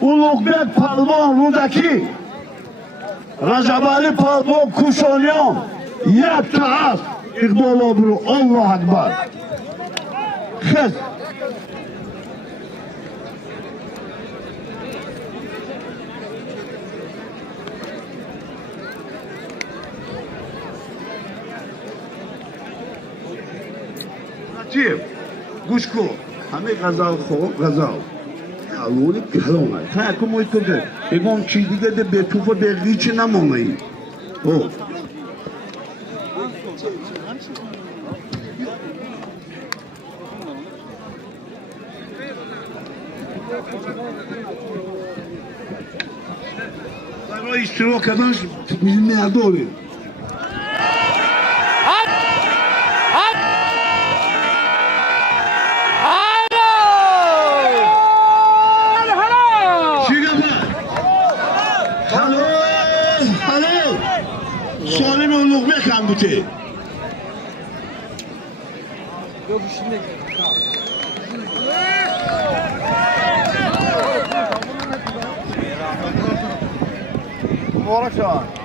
Ulug'bek Palvon Rudaki, Rajabali Palvon Kushonyon, yakta az, İqbal obru, Allahu Akbar. Kız. Cip, Gushko, hame gazal khon, gazal. Kaloni kalonay. Ha, como isso que pegou um tidiga de betufa de rich na mão aí. Oh. Para o estilo que nós mineradores. Salim Ulug'bek ham bute. Yok şimdi. Mübarek şah.